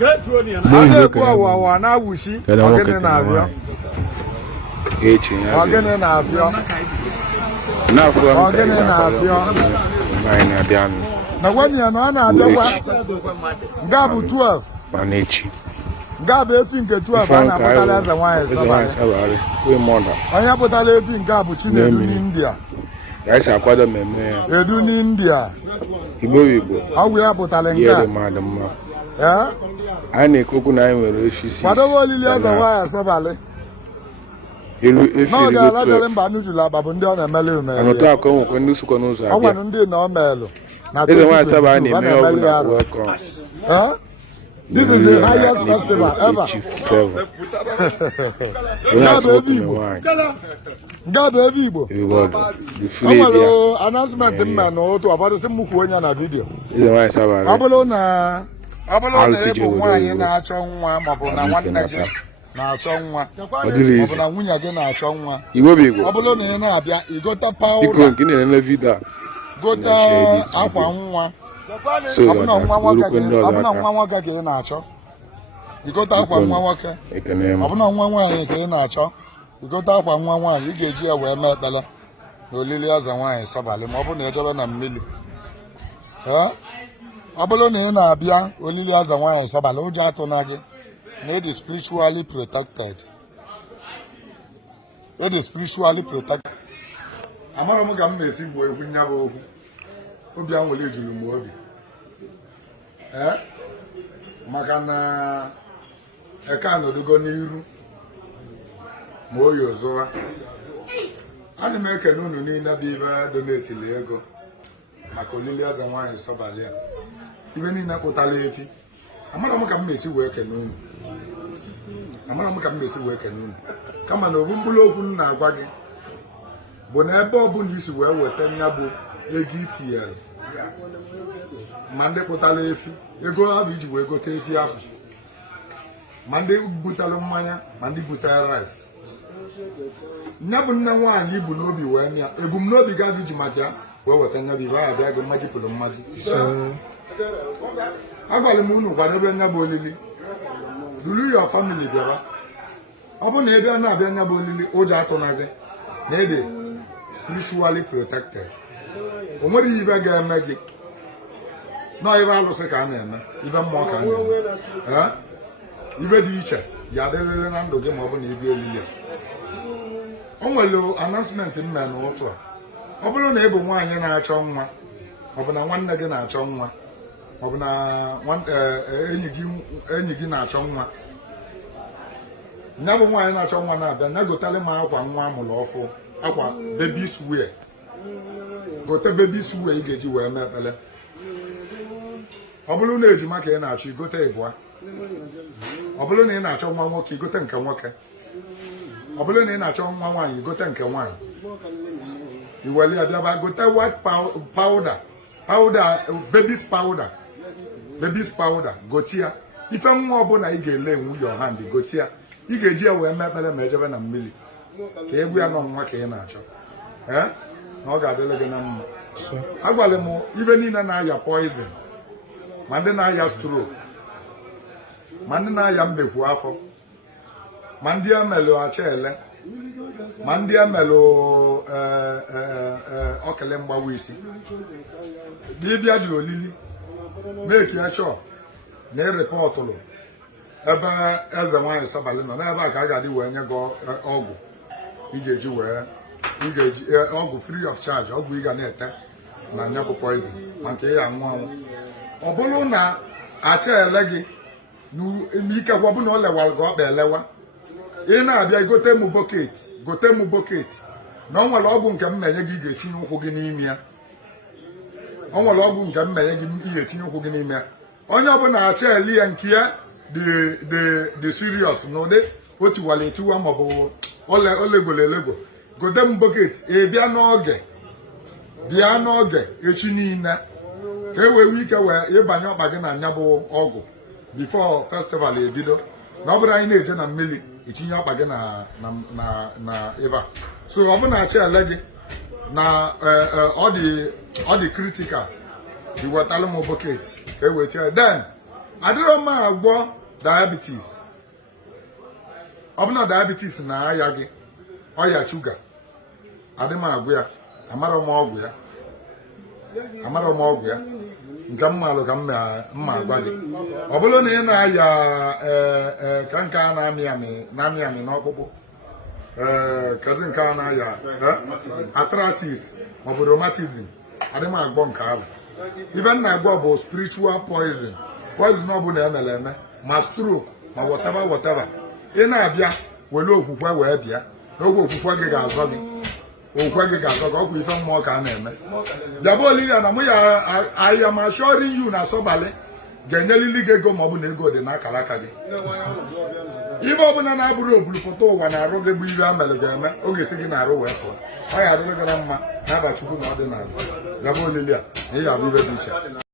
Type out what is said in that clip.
wa na wushi ogene na abio ogene na abio na afọ ogene na abio anyị na-abịa na gwani ya na abia nga bụ 12 mana echi nga bụ efi nke 12 a na-apụtala ezenwanyi sabali we mọda onye pụtala efi nke a bụ Chinedu n'India ya si akwado mmemme ya Edu n'India Igbo ọgwụ ya pụtala nke a mmadụ mma anyị na-ekwu okwu na anyị nwere efi sis kwadobe olili ezenwanyi sabali n'oge ala jere mba nujula aba bụ ndị ọ na-emeli umeli anụtụ akọ nwekwe ndị sokwa n'ụzọ abịa ọgwanụ ndị na o meelụ na Ezenwanyi sabali na-eme ọbụla welcome. This is the highest festival ever. Ngaba evi Igbo. O nwere announcement mma na otu abado si mukwu onye na video. Ezenwanyi sabali. Ọ bụrụ na ịbụ nwaanyị na-achọ nwa maọbụ na nwanne gị na-achọ nwa maọbụ na nwunye gị na-achọ nwa. Igbo bụ Igbo. Ọ bụrụ na ị na-abịa igota powder. Iko nke na-ele video a. Gota akwa nwa. Ọ bụ na nwa nwoke ka ị na-achọ igote akwa nwa nwoke, ọ bụ na nwa nwaanyị ka ị na-achọ igote akwa nwa nwaanyị ị ga-eji ya wee mee ekpele na olili ezenwanyi sabali ma ọ bụ na ejebe na mmiri. Ọ bụrụ na ị na-abịa olili ezenwanyi sabali ụjọ atụ na gị na ịdị spiritually protected. Ịdị spiritually protected. Amara m ka m na-esi gbuo egwu nya bụ okwu obi anwụli juru m obi maka na eke anọdugo n'iru ma oyi ọzọwa. Ana m ekene unu niile bụ ibe donetili ego maka olili ezenwanyi sabali a ibe niile pụtara efi. Amara m ka m esi wee kene unu kama na obu mkpụrụ okwu m na-agwa gị bụ na ebe ọbụla isi wee weta nya bụ ego itinyere ma ndị pụtara efi ego ahụ iji wee gote efi ahụ ma ndị butere mmanya ma ndị butere rice nya bụ nne nwaanyị ibu n'obi wee mịa ebumnobi gaghị iji maka ya wee weta nya bụ ibe ahụ abịa gị mmaji pụrụ mmaji. Agwara m unu kwadebe nya bụ olili duru your family bịaba. Ọ bụ na ị bịa na-abịa nya bụ olili ụjọ atụ na gị na ịdị spiritually protected. O nwere ibe ga-eme gị nọ ibe alụsị ka a na-eme ibe mmụọ ka a na-eme ibe dị iche ya adịrịrị na ndụ gị ma ọ bụ na ibe olili. O nwere announcement m mere n'ụtụ a. Ọ bụrụ na ị bụ nwaanyị na-achọ nwa ọ bụ na nwanne gị na-achọ nwa ọ bụ na enyi gị na-achọ nwa nya bụ nwaanyị na-achọ nwa na-abịa nya gotalị m akwa nwa amụrụ ọfụ akwa baby's wear gote baby's wear ị ga-eji wee mee ekpele. Ọ bụrụ na ejima ka ị na-achọ igote ịbụa. Ọ bụrụ na ị na-achọ nwa nwoke igote nke nwoke. Ọ bụrụ na ị na-achọ nwa nwaanyị igote nke nwaanyị. Iweli abịaba gote white powder baby's powder gotia ife nwa ọbụla ị ga-ele enwu your hand gotia ị ga-eji ya wee mee ekpere ma ejebe na mmiri ka egwu ya nọ nwa ka ị na-achọ na ọ ga-adịle gị na mma. Agwara m ibe niile na-aya poison ma ndị na-aya stroke ma ndị na-aya mmekwu afọ ma ndị emelụ achele ma ndị emelụ okele mgbawa isi dibịa dị olili make sure na ịrịpọtụrụ ebe ezenwanyi sabali nọ n'ebe a ka a ga-adị wee nye gị ọgwụ ị ga-eji ọgwụ free of charge ọgwụ ị ga na-ete na nya bụ poison maka ị ya anwụ anwụ. Ọ bụrụ na acha ele gị n'ikekwa bụ na o lewara gị ọkpa elewa ị na-abịa gote m bọket na ọ nwere ọgwụ nke mmenye gị ga-etinye ụkwụ gị n'ime ya. O nwere ọgwụ nke mmenye gị ị ga-etinye ụkwụ gị n'ime ya. Onye ọbụla acha eli ya nke ya dị serious n'ụdị o tiwara etiwa maọbụ olegolo elego gote m bọket bịa n'oge echi niile ka e wee ike wee ịbanye ọkpa gị na nya bụ ọgwụ before festival ebido. Na ọ bụrụ anyị na-eje na mmiri itinye ọkpa gị na ebe a. So ọ bụrụ na acha ele gị na ọ dị critical iwetalụ m bọket ka e wee tie then adịrọ mma agwọ diabetes. Ọ bụ na diabetes na-aya gị ọya shuga, adị m agwụ ya, amarọ m ọgwụ ya nke mmalụ ka mma agwa gị. Ọ bụrụ na ị na-aya ka nke a na-amị amị n'ọkpụkpụ, kazi nke a na-aya arthritis maọbụ rheumatism, adị m agwọ nke ahụ. Ife m na-agwọ bụ spiritual poison ọ bụla emere eme, ma stroke ma whatever. Ị na-abịa were okwukwe wee bịa, n'oge okwukwe gị ga-azọ gị, ọkwa ife mmụọ ka a na-eme. Bịaba Olivia na mụ ya ahịa ma assuring you na Sobail ga-enyelili gị ego ma ọ bụ na ego dị n'akara aka gị. Ibe ọbụla na-abụrụ obulupụta ụwa na-arụ gị bụ ihe a mere ga-eme, oge si gị na-arụ wee pụọ. Ọ ya adịrị gị na mma na abachukwu na ọdịnala. Bịaba Olivia na ị ga-abụ ibe dị iche.